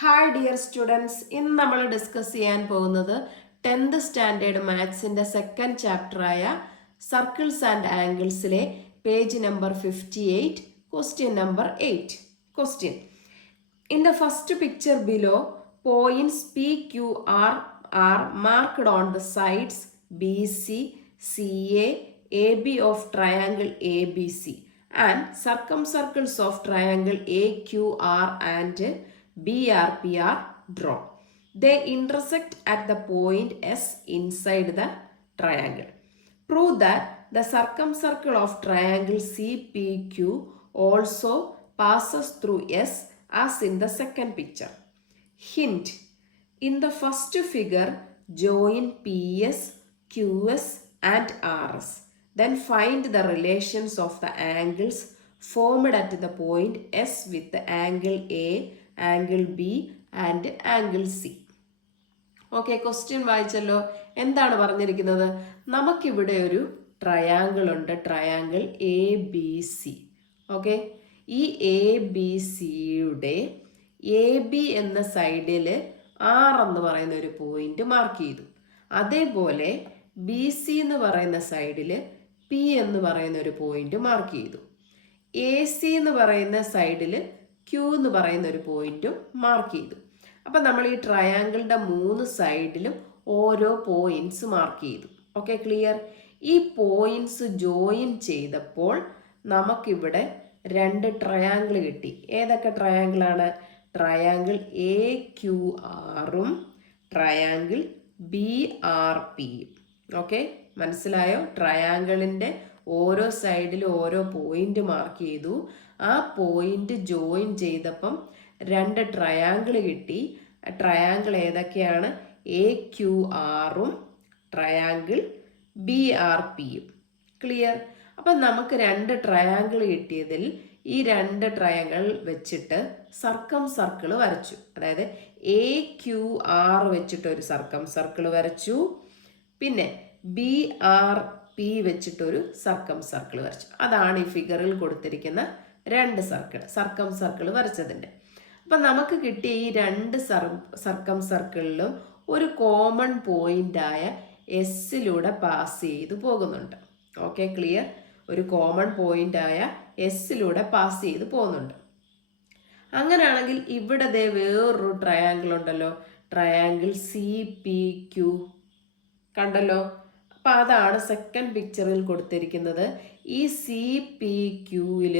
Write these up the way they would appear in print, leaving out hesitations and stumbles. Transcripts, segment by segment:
Hi dear students, ഇന്ന് നമ്മൾ discuss ചെയ്യാൻ പോകുന്നത് 10th സ്റ്റാൻഡേർഡ് മാത്സിൻ്റെ സെക്കൻഡ് ചാപ്റ്ററായ സർക്കിൾസ് ആൻഡ് ആംഗിൾസിലെ page number 58, question number 8. Question. In the first picture below, points P, Q, R are marked on the sides BC, CA, AB of triangle ABC and circumcircles of triangle AQR and BRP are drawn. They intersect at the point S inside the triangle. Prove that the circumcircle of triangle CPQ also passes through S as in the second picture. Hint. In the first figure, join PS, QS and RS. Then find the relations of the angles formed at the point S with the angle A, angle B and angle C. Okay, question വായിച്ചല്ലോ. എന്താണ് പറഞ്ഞിരിക്കുന്നത്? നമുക്കിവിടെ ഒരു triangle ഉണ്ട്, triangle A B C. Okay, ഈ A B സിയുടെ A B എന്ന സൈഡിൽ ആർ എന്ന് പറയുന്ന ഒരു പോയിന്റ് മാർക്ക് ചെയ്തു. അതേപോലെ ബി സി എന്ന് പറയുന്ന സൈഡിൽ പി എന്ന് പറയുന്ന ഒരു പോയിന്റ് മാർക്ക് ചെയ്തു. എ സി എന്ന് പറയുന്ന സൈഡിൽ ക്യൂ എന്ന് പറയുന്ന ഒരു പോയിന്റും മാർക്ക് ചെയ്തു. അപ്പം നമ്മൾ ഈ ട്രയാങ്കിളിൻ്റെ 3 സൈഡിലും ഓരോ പോയിന്റ്സ് മാർക്ക് ചെയ്തു. Okay, clear? ഈ പോയിന്റ്സ് ജോയിൻ ചെയ്തപ്പോൾ നമുക്കിവിടെ 2 ട്രയാങ്കിൾ കിട്ടി. ഏതൊക്കെ ട്രയാങ്കിളാണ്? ട്രയാങ്കിൾ എ ക്യു ആറും ട്രയാങ്കിൾ ബി ആർ പിയും. ഓക്കെ, മനസ്സിലായോ? ട്രയാങ്കിളിൻ്റെ ഓരോ സൈഡിലും ഓരോ പോയിന്റ് മാർക്ക് ചെയ്തു. ആ പോയിന്റ് ജോയിൻ ചെയ്തപ്പം 2 ട്രയാങ്കിൾ കിട്ടി. ട്രയാങ്കിൾ ഏതൊക്കെയാണ്? എ ക്യു ആറും ട്രയാങ്കിൾ ബി ആർ പിയും. ക്ലിയർ? അപ്പം നമുക്ക് 2 ട്രയാങ്കിൾ കിട്ടിയതിൽ ഈ 2 ട്രയാങ്കിൾ വെച്ചിട്ട് സർക്കം സർക്കിൾ വരച്ചു. അതായത് എ ക്യു ആർ വെച്ചിട്ട് ഒരു സർക്കം സർക്കിൾ വരച്ചു. പിന്നെ ബി ആർ പി വെച്ചിട്ടൊരു സർക്കം സർക്കിൾ വരച്ചു. അതാണ് ഈ ഫിഗറിൽ കൊടുത്തിരിക്കുന്ന 2 സർക്കം സർക്കിൾ വരച്ചതിൻ്റെ. അപ്പം നമുക്ക് കിട്ടിയ ഈ 2 സർക്കം സർക്കിളിലും ഒരു കോമൺ പോയിന്റായ എസ്സിലൂടെ പാസ് ചെയ്ത് പോകുന്നുണ്ട്. Okay, clear? ഒരു കോമൺ പോയിന്റായ എസ്സിലൂടെ പാസ് ചെയ്ത് പോകുന്നുണ്ട്. അങ്ങനെയാണെങ്കിൽ ഇവിടെ ദേ വേറൊരു ട്രയാങ്കിൾ ഉണ്ടല്ലോ, ട്രയാങ്കിൾ സി പി ക്യു. കണ്ടല്ലോ? അപ്പം അതാണ് സെക്കൻഡ് പിക്ചറിൽ കൊടുത്തിരിക്കുന്നത്. ഈ സി പി ക്യൂവിൽ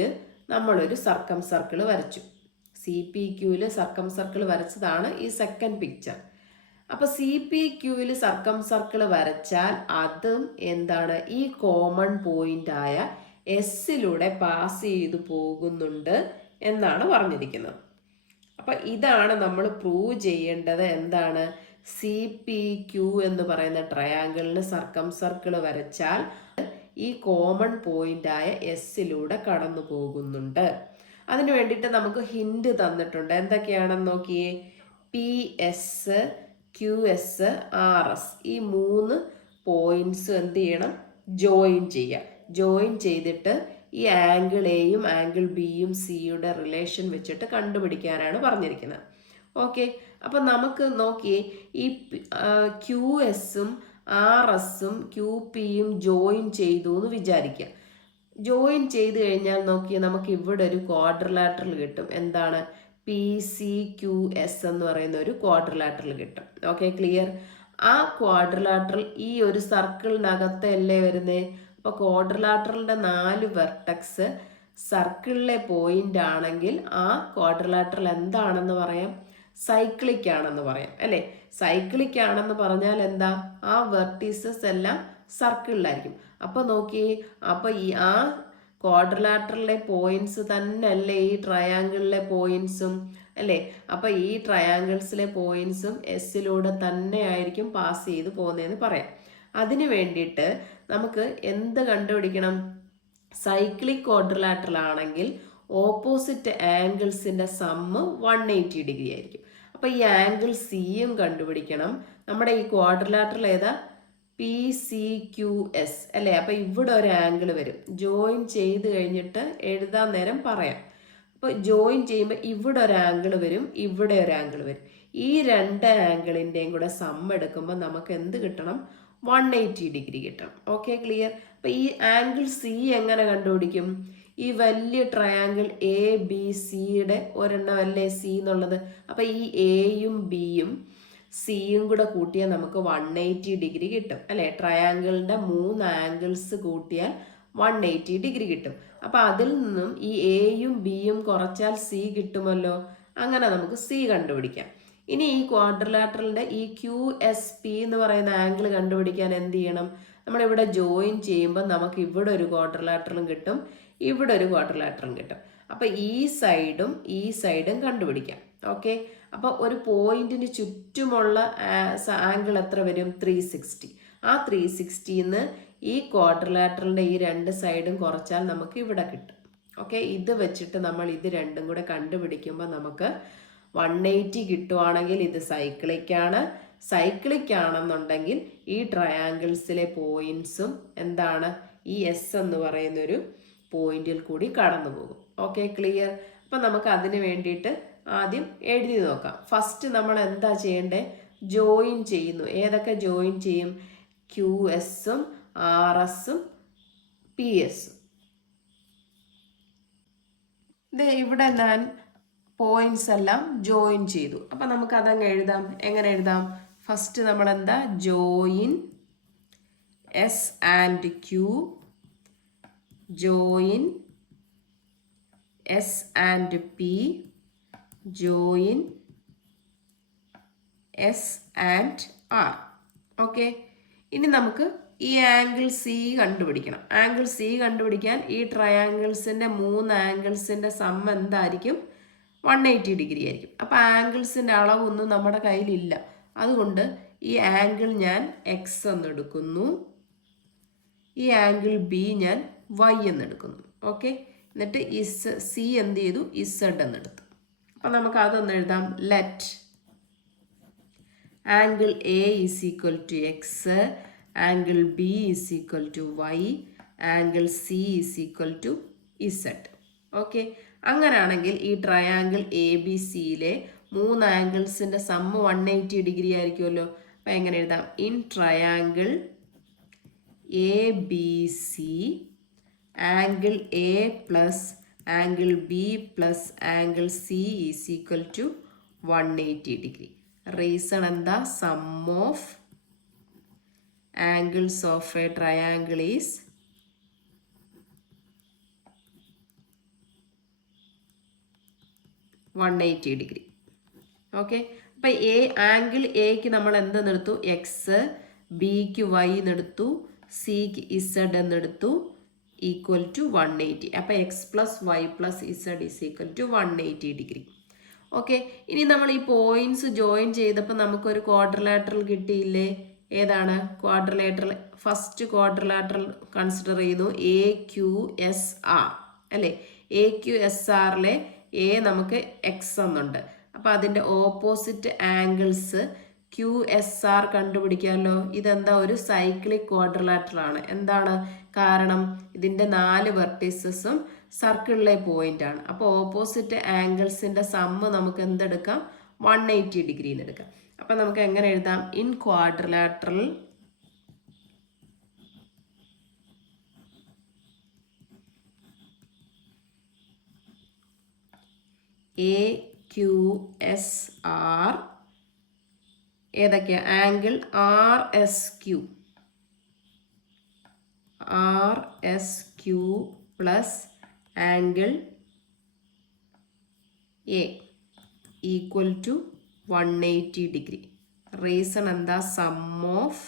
നമ്മളൊരു സർക്കം സർക്കിൾ വരച്ചു. സി പി ക്യൂവിൽ സർക്കം സർക്കിൾ വരച്ചതാണ് ഈ സെക്കൻഡ് പിക്ചർ. അപ്പോൾ സി പി ക്യൂവിൽ സർക്കം സർക്കിൾ വരച്ചാൽ അതും എന്താണ്? ഈ കോമൺ പോയിന്റായ എസ്സിലൂടെ പാസ് ചെയ്തു പോകുന്നുണ്ട് എന്നാണ് പറഞ്ഞിരിക്കുന്നത്. അപ്പം ഇതാണ് നമ്മൾ പ്രൂവ് ചെയ്യേണ്ടത്. എന്താണ്? സി പി ക്യൂ എന്ന് പറയുന്ന ട്രയാങ്കിളിന് സർക്കം സർക്കിൾ വരച്ചാൽ ഈ കോമൺ പോയിന്റായ എസ്സിലൂടെ കടന്നു പോകുന്നുണ്ട്. അതിന് വേണ്ടിയിട്ട് നമുക്ക് ഹിന്റ് തന്നിട്ടുണ്ട്. എന്തൊക്കെയാണെന്ന് നോക്കിയേ. P S, Q S, R S, ഈ 3 പോയിന്റ്സ് എന്ത് ചെയ്യണം? ജോയിൻ ചെയ്യുക. ജോയിൻ ചെയ്തിട്ട് ഈ ആംഗിൾ എയും ആംഗിൾ ബിയും സിയുടെ റിലേഷൻ വെച്ചിട്ട് കണ്ടുപിടിക്കാനാണ് പറഞ്ഞിരിക്കുന്നത്. ഓക്കെ, അപ്പം നമുക്ക് നോക്കിയേ, ഈ ക്യു എസും ആർ എസും ക്യു പിയും ജോയിൻ ചെയ്തു എന്ന് വിചാരിക്കുക. ജോയിൻ ചെയ്ത് കഴിഞ്ഞാൽ നോക്കിയാൽ നമുക്ക് ഇവിടെ ഒരു ക്വാഡ്രിലാറ്ററൽ കിട്ടും. എന്താണ്? പി സി ക്യു എസ് എന്ന് പറയുന്ന ഒരു ക്വാഡ്രിലാറ്ററൽ കിട്ടും. Okay, clear? ആ ക്വാഡ്രിലാറ്ററൽ ഈ ഒരു സർക്കിളിനകത്തല്ലേ വരുന്നേ. അപ്പോൾ ക്വാഡ്രിലാറ്ററലിൻ്റെ 4 വെർട്ടക്സ് സർക്കിളിലെ പോയിന്റ് ആണെങ്കിൽ ആ ക്വാഡ്രിലാറ്ററൽ എന്താണെന്ന് പറയാം? സൈക്ലിക് ആണെന്ന് പറയാം, അല്ലേ? സൈക്ലിക് ആണെന്ന് പറഞ്ഞാൽ എന്താ? ആ വെർട്ടീസസ് എല്ലാം സർക്കിളിലായിരിക്കും. അപ്പോൾ നോക്കിയേ, അപ്പോൾ ആ ക്വാഡ്രിലാറ്ററിലെ പോയിന്റ്സ് തന്നെയല്ലേ ഈ ട്രയാങ്കിളിലെ പോയിന്റ്സും, അല്ലേ? അപ്പോൾ ഈ ട്രയാങ്കിൾസിലെ പോയിന്റ്സും എസ്സിലൂടെ തന്നെ ആയിരിക്കും പാസ് ചെയ്ത് പോകുന്നതെന്ന് പറയാം. അതിന് വേണ്ടിയിട്ട് നമുക്ക് എന്ത് കണ്ടുപിടിക്കണം? സൈക്ലിക് ക്വാഡ്രിലാറ്ററൽ ആണെങ്കിൽ ഓപ്പോസിറ്റ് ആംഗിൾസിൻ്റെ സമ്മ് 180 ഡിഗ്രി ആയിരിക്കും. അപ്പോൾ ഈ ആംഗിൾ സിയും കണ്ടുപിടിക്കണം. നമ്മുടെ ഈ ക്വാഡ്രിലാറ്ററൽ ഏതാ? പി സി ക്യു എസ്, അല്ലേ? അപ്പോൾ ഇവിടെ ഒരു ആംഗിൾ വരും. ജോയിൻ ചെയ്ത് കഴിഞ്ഞിട്ട് എഴുതാൻ നേരം പറയാം. അപ്പോൾ ജോയിൻ ചെയ്യുമ്പോൾ ഇവിടെ ഒരു ആംഗിൾ വരും, ഇവിടെ ഒരു ആംഗിൾ വരും. ഈ രണ്ട് ആംഗിളിൻ്റെയും കൂടെ സം എടുക്കുമ്പോൾ നമുക്ക് എന്ത് കിട്ടണം? 180 ഡിഗ്രി കിട്ടണം. Okay, clear? അപ്പോൾ ഈ ആംഗിൾ സി എങ്ങനെ കണ്ടുപിടിക്കും? ഈ വലിയ ട്രയാങ്കിൾ എ ബി സിയുടെ ഒരെണ്ണമല്ലേ സി എന്നുള്ളത്. അപ്പോൾ ഈ എയും ബിയും സിയും കൂടെ കൂട്ടിയാൽ നമുക്ക് 180 ഡിഗ്രി കിട്ടും അല്ലേ? ട്രയാങ്കിളിൻ്റെ 3 ആംഗിൾസ് കൂട്ടിയാൽ 180 ഡിഗ്രി കിട്ടും. അപ്പോൾ അതിൽ നിന്നും ഈ എയും ബിയും കുറച്ചാൽ സി കിട്ടുമല്ലോ. അങ്ങനെ നമുക്ക് സി കണ്ടുപിടിക്കാം. ഇനി ഈ ക്വാഡ്രിലാറ്ററലിൻ്റെ ഈ QSP എന്ന് പറയുന്ന ആംഗിൾ കണ്ടുപിടിക്കാൻ എന്ത് ചെയ്യണം? നമ്മളിവിടെ ജോയിൻ ചെയ്യുമ്പോൾ നമുക്ക് ഇവിടെ ഒരു ക്വാഡ്രിലാറ്ററലും കിട്ടും, ഇവിടെ ഒരു ക്വാഡ്രിലാറ്ററലും കിട്ടും. അപ്പോൾ ഈ സൈഡും കണ്ടുപിടിക്കാം. ഓക്കെ, അപ്പോൾ ഒരു പോയിന്റിന് ചുറ്റുമുള്ള ആംഗിൾ എത്ര വരും? 360. ആ 360ന്ന് ഈ ക്വാഡ്രിലാറ്ററലിൻ്റെ ഈ രണ്ട് സൈഡും കുറച്ചാൽ നമുക്ക് ഇവിടെ കിട്ടും. ഓക്കെ, ഇത് വെച്ചിട്ട് നമ്മൾ ഇത് രണ്ടും കൂടെ കണ്ടുപിടിക്കുമ്പോൾ നമുക്ക് 180 കിട്ടുവാണെങ്കിൽ ഇത് സൈക്ലിക്കാണ്. സൈക്ലിക് ആണെന്നുണ്ടെങ്കിൽ ഈ ട്രയാങ്കിൾസിലെ പോയിന്റ്സും എന്താണ്? ഈ എസ് എന്ന് പറയുന്നൊരു പോയിന്റിൽ കൂടി കടന്നു പോകും. Okay, clear? അപ്പം നമുക്ക് അതിന് വേണ്ടിയിട്ട് ആദ്യം എഴുതി നോക്കാം. ഫസ്റ്റ് നമ്മൾ എന്താ ചെയ്യേണ്ടത്? ജോയിൻ ചെയ്യുന്നു. ഏതൊക്കെ ജോയിൻ ചെയ്യും? QSഉം RSഉം PSഉം. ഇവിടെ ഞാൻ പോയിന്റ്സ് എല്ലാം ജോയിൻ ചെയ്തു. അപ്പം നമുക്ക് അതങ്ങ് എഴുതാം. എങ്ങനെ എഴുതാം? ഫസ്റ്റ് നമ്മൾ എന്താ? Join S and Q, join S and P, join S and R. Okay, ഇനി നമുക്ക് ഈ ആംഗിൾ സി കണ്ടുപിടിക്കണം. ആംഗിൾ സി കണ്ടുപിടിക്കാൻ ഈ ട്രയാങ്കിൾസിൻ്റെ 3 ആംഗിൾസിൻ്റെ സം എന്തായിരിക്കും? 180 ഡിഗ്രി ആയിരിക്കും. അപ്പോൾ ആംഗിൾസിൻ്റെ അളവൊന്നും നമ്മുടെ കയ്യിലില്ല. അതുകൊണ്ട് ഈ ആംഗിൾ ഞാൻ എക്സ് എന്നെടുക്കുന്നു, ഈ ആംഗിൾ ബി ഞാൻ വൈ എന്നെടുക്കുന്നു. ഓക്കെ, എന്നിട്ട് സി എന്ത് ചെയ്തു? ഇസഡ് എന്നെടുത്തു. അപ്പം നമുക്ക് അതൊന്ന് എഴുതാം. Let angle A is equal to x, angle B is equal to y, angle C is equal to z. Okay, അങ്ങനെയാണെങ്കിൽ ഈ ട്രയാങ്കിൾ എ ബി സിയിലെ 3 ആംഗിൾസിൻ്റെ സമ്മ് 180 ഡിഗ്രി ആയിരിക്കുമല്ലോ. അപ്പം എങ്ങനെ എഴുതാം? In triangle A B C angle A plus angle B plus angle C is equal to 180 degree. Reason എന്താ? Sum of angles of a triangle is 180 degree. Okay, അപ്പം angle എക്ക് നമ്മൾ എന്തെന്നെടുത്തു? X, ബിക്ക് Y എന്നെടുത്തു, സിക്ക് ഇസഡ് എന്നെടുത്തു, ഈക്വൽ ടു 180. അപ്പം x plus y plus z is equal to 180 degree. Okay, ഇനി നമ്മൾ ഈ പോയിന്റ്സ് ജോയിൻ ചെയ്തപ്പോൾ നമുക്കൊരു ക്വാഡ്രിലാറ്ററൽ കിട്ടിയില്ലേ? ഏതാണ് ക്വാഡ്രിലാറ്ററൽ? ഫസ്റ്റ് ക്വാഡ്രിലാറ്ററൽ കൺസിഡർ ചെയ്യുന്നു. AQSR അല്ലേ? AQSRലെ എ നമുക്ക് എക്സ് എന്നുണ്ട്. അപ്പോൾ അതിൻ്റെ ഓപ്പോസിറ്റ് ആംഗിൾസ് QSR കണ്ടുപിടിക്കാമല്ലോ. ഇതെന്താ? ഒരു സൈക്ലിക് ക്വാഡ്രിലാറ്ററൽ ആണ്. എന്താണ് കാരണം? ഇതിൻ്റെ 4 വെർട്ടീസസും സർക്കിളിലെ പോയിന്റ് ആണ്. അപ്പോൾ ഓപ്പോസിറ്റ് ആംഗിൾസിൻ്റെ സമ്മ് നമുക്ക് എന്തെടുക്കാം? 180 ഡിഗ്രിന്ന് എടുക്കാം. അപ്പം നമുക്ക് എങ്ങനെ എഴുതാം? ഇൻ ക്വാഡ്രിലാറ്ററൽ AQSR ഏതൊക്കെയാ? Angle RSQ plus angle A equal to 180 degree. Reason എന്താ? Sum of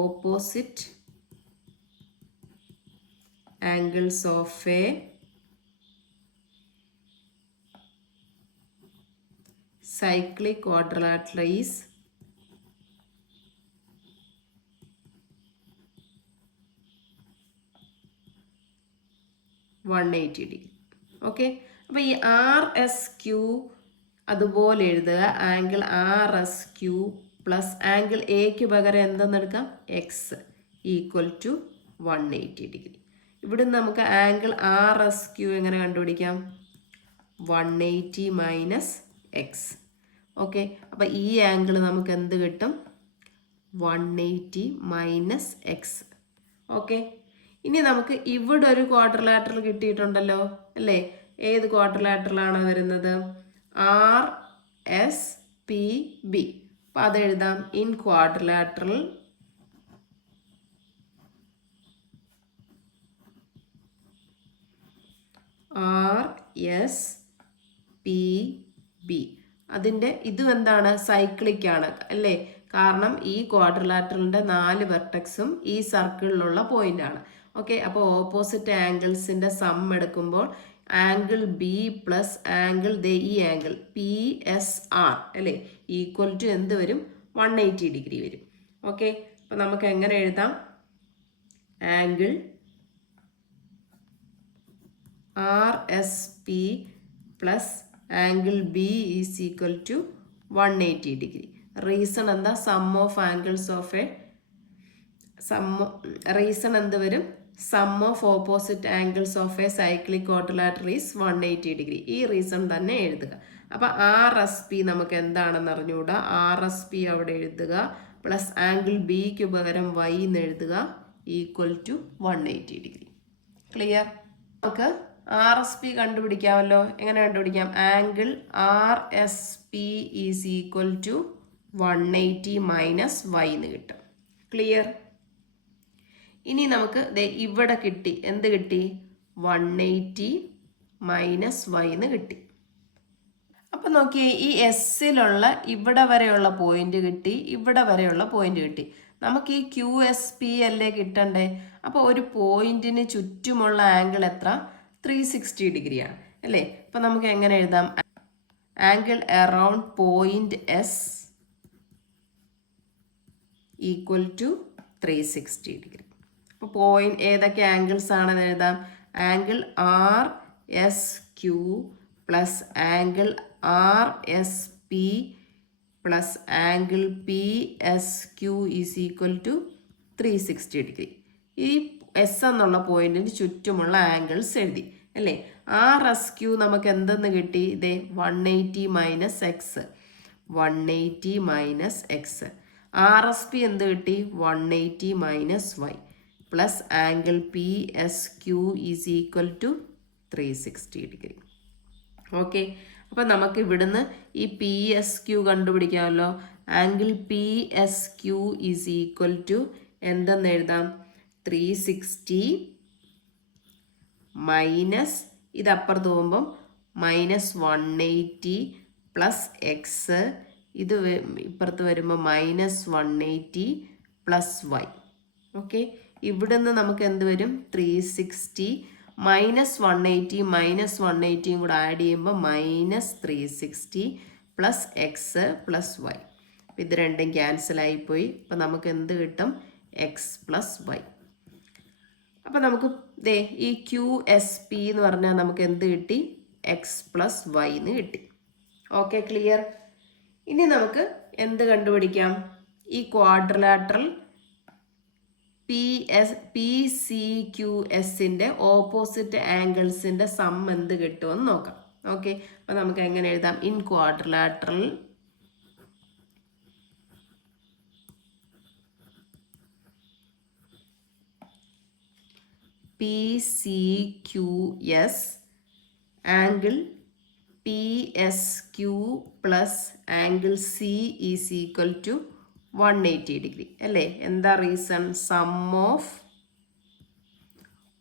opposite angles of a cyclic quadrilateral is 180 degree. Okay, അപ്പോൾ ഈ RSQ അതുപോലെ എഴുതുക. ആംഗിൾ RSQ പ്ലസ് ആംഗിൾ എക്ക് പകരം എന്തെന്നെടുക്കാം? X equal to 180 degree. ഇവിടുന്ന് നമുക്ക് ആംഗിൾ RSQ എങ്ങനെ കണ്ടുപിടിക്കാം? 180 മൈനസ് എക്സ്. ഓക്കെ, അപ്പോൾ ഈ ആംഗിൾ നമുക്ക് എന്ത് കിട്ടും? 180 മൈനസ് എക്സ്. ഓക്കെ, ഇനി നമുക്ക് ഇവിടെ ഒരു ക്വാഡ്രിലാറ്ററൽ കിട്ടിയിട്ടുണ്ടല്ലോ അല്ലേ? ഏത് ക്വാഡ്രിലാറ്ററലാണ് വരുന്നത്? R S P B. അപ്പം അതെഴുതാം. In quadrilateral R S P B. അതിൻ്റെ ഇതും എന്താണ്? സൈക്ലിക് ആണ് അല്ലേ? കാരണം ഈ ക്വാഡ്രിലാറ്ററലിൻ്റെ 4 വെർട്ടെക്സും ഈ സർക്കിളിലുള്ള പോയിന്റ് ആണ്. ഓക്കെ, അപ്പോൾ ഓപ്പോസിറ്റ് ആംഗിൾസിൻ്റെ സം എടുക്കുമ്പോൾ ആംഗിൾ ബി പ്ലസ് ആംഗിൾ ഈ ആംഗിൾ പി എസ് ആർ അല്ലേ, ഈക്വൽ ടു എന്ത് വരും? 180 ഡിഗ്രി വരും. ഓക്കെ, അപ്പോൾ നമുക്ക് എങ്ങനെ എഴുതാം? Angle R S P plus angle B is equal to 180 degree. Reason എന്താ? Sum of angles of a reason എന്ത് വരും? Sum of opposite angles of a cyclic quadrilateral is 180 degree. ഈ റീസൺ തന്നെ എഴുതുക. അപ്പം ആർ എസ് പി നമുക്ക് എന്താണെന്ന് അറിഞ്ഞുകൂടാ. ആർ എസ് പി അവിടെ എഴുതുക, പ്ലസ് ആംഗിൾ ബിക്ക് പകരം വൈ എന്ന് എഴുതുക, ഈക്വൽ ടു 180 ഡിഗ്രി. ക്ലിയർ? നമുക്ക് ആർ എസ് പി കണ്ടുപിടിക്കാമല്ലോ. എങ്ങനെ കണ്ടുപിടിക്കാം? Angle R S P is equal to 180 minus y എന്ന് കിട്ടും. ക്ലിയർ? ഇനി നമുക്ക് ഇവിടെ കിട്ടി. എന്ത് കിട്ടി? 180 മൈനസ് വൈ എന്ന് കിട്ടി. അപ്പം നോക്കിയേ, ഈ എസ്സിലുള്ള ഇവിടെ വരെയുള്ള പോയിന്റ് കിട്ടി, ഇവിടെ വരെയുള്ള പോയിന്റ് കിട്ടി. നമുക്ക് ഈ ക്യു എസ് പി അല്ലേ കിട്ടണ്ടേ? അപ്പോൾ ഒരു പോയിന്റിന് ചുറ്റുമുള്ള ആംഗിൾ എത്ര? 360 ഡിഗ്രിയാണ് അല്ലേ? അപ്പം നമുക്ക് എങ്ങനെ എഴുതാം? Angle around point S equal to 360 degree. അപ്പോൾ പോയിന്റ് ഏതൊക്കെ ആംഗിൾസ് ആണെന്ന് എഴുതാം? Angle R S Q plus angle R S P plus angle P S Q is equal to 360 degree. ഈ എസ് എന്നുള്ള പോയിന്റിന് ചുറ്റുമുള്ള ആംഗിൾസ് എഴുതി അല്ലേ? ആർ എസ് ക്യു നമുക്ക് എന്തെന്ന് കിട്ടി? ഇതേ 180 minus x. 180 minus x. R S P എന്ത് കിട്ടി? 180 minus y plus angle P S Q is equal to 360 degree. Okay, അപ്പം നമുക്ക് ഇവിടുന്ന് ഈ പി എസ് ക്യു കണ്ടുപിടിക്കാമല്ലോ. Angle P S Q is equal to എന്തെന്ന് എഴുതാം? 360 മൈനസ് ഇതപ്പുറത്ത് പോകുമ്പം മൈനസ് 180 പ്ലസ് എക്സ്. ഇത് ഇപ്പുറത്ത് വരുമ്പോൾ മൈനസ് 180 പ്ലസ് വൈ. ഓക്കെ, ഇവിടുന്ന് നമുക്ക് എന്ത് വരും? 360 മൈനസ് 180 മൈനസ് 180 കൂടെ ആഡ് ചെയ്യുമ്പോൾ minus 360 plus x plus y. ഇത് രണ്ടും ക്യാൻസലായിപ്പോയി. അപ്പം നമുക്ക് എന്ത് കിട്ടും? X plus y. അപ്പം നമുക്ക് ഈ ക്യു എസ് പി എന്ന് പറഞ്ഞാൽ നമുക്ക് എന്ത് കിട്ടി? എക്സ് പ്ലസ് വൈ എന്ന് കിട്ടി. Okay, clear? ഇനി നമുക്ക് എന്ത് കണ്ടുപിടിക്കാം? ഈ ക്വാഡ്രിലാറ്ററൽ പി സി ക്യു എസിൻ്റെ ഓപ്പോസിറ്റ് ആംഗിൾസിൻ്റെ സം എന്ത് കിട്ടുമെന്ന് നോക്കാം. ഓക്കെ, അപ്പം നമുക്ക് എങ്ങനെ എഴുതാം? In quadrilateral P C Q S angle P S Q plus angle C is equal to 180 degree അല്ലേ? എന്താ reason? Sum of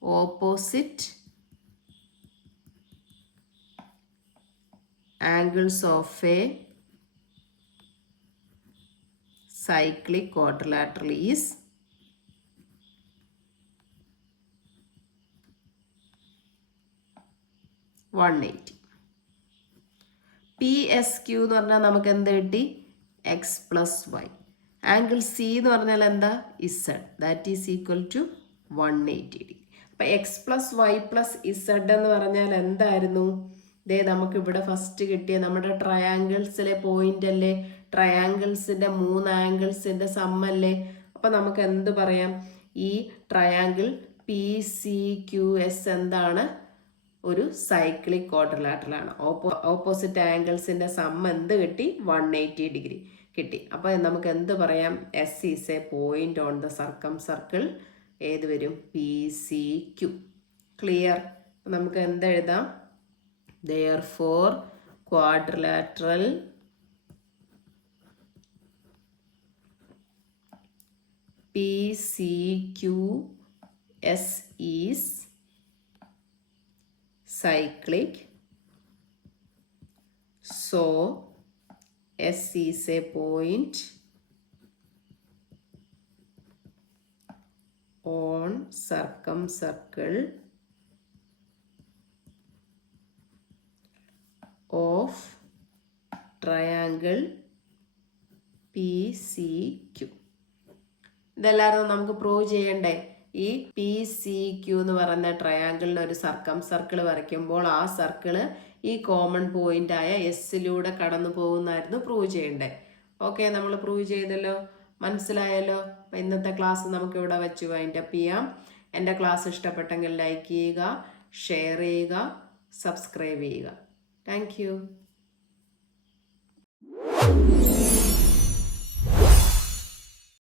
opposite angles of a cyclic quadrilateral is 180. P S Q എന്ന് പറഞ്ഞാൽ നമുക്ക് എന്ത് കിട്ടി? X plus y. Angle C എന്ന് പറഞ്ഞാൽ എന്താ? Z. That is equal to 180 degree. അപ്പം x plus y plus z എന്ന് പറഞ്ഞാൽ എന്തായിരുന്നു? നമുക്ക് ഇവിടെ ഫസ്റ്റ് കിട്ടിയ നമ്മുടെ ട്രയാങ്കിൾസിലെ പോയിന്റ് അല്ലേ? ട്രയാങ്കിൾസിൻ്റെ 3 ആംഗിൾസിൻ്റെ സമ്മല്ലേ? അപ്പം നമുക്ക് എന്ത് പറയാം? ഈ triangle P C Q S എന്താണ്? ഒരു സൈക്ലിക് ക്വാഡ്രിലാറ്ററലാണ്. ഓപ്പോസിറ്റ് ആംഗിൾസിൻ്റെ സം എന്ത് കിട്ടി? 180 ഡിഗ്രി കിട്ടി. അപ്പോൾ നമുക്ക് എന്ത് പറയാം? S is a point on the circum circle. ഏത് വരും? PCQ. ക്ലിയർ? നമുക്ക് എന്തെഴുതാം? Therefore quadrilateral PCQS is cyclic, so S is a point on circumcircle of triangle PCQ. ഇതെല്ലാവരും നമുക്ക് പ്രൂവ് ചെയ്യണ്ടേ? ഈ PCQ എന്ന് പറയുന്ന ട്രയാങ്കിളിന് ഒരു സർക്കിൾ വരയ്ക്കുമ്പോൾ ആ സർക്കിള് ഈ കോമൺ പോയിന്റ് ആയ എസ്സിലൂടെ കടന്നു പോകുന്നായിരുന്നു പ്രൂവ് ചെയ്യണ്ടേ. ഓക്കെ, നമ്മൾ പ്രൂവ് ചെയ്തല്ലോ. മനസ്സിലായല്ലോ? അപ്പം ഇന്നത്തെ ക്ലാസ് നമുക്ക് ഇവിടെ വെച്ച് വൈൻഡപ്പ് ചെയ്യാം. എൻ്റെ ക്ലാസ് ഇഷ്ടപ്പെട്ടെങ്കിൽ ലൈക്ക് ചെയ്യുക, ഷെയർ ചെയ്യുക, സബ്സ്ക്രൈബ് ചെയ്യുക. Thank you.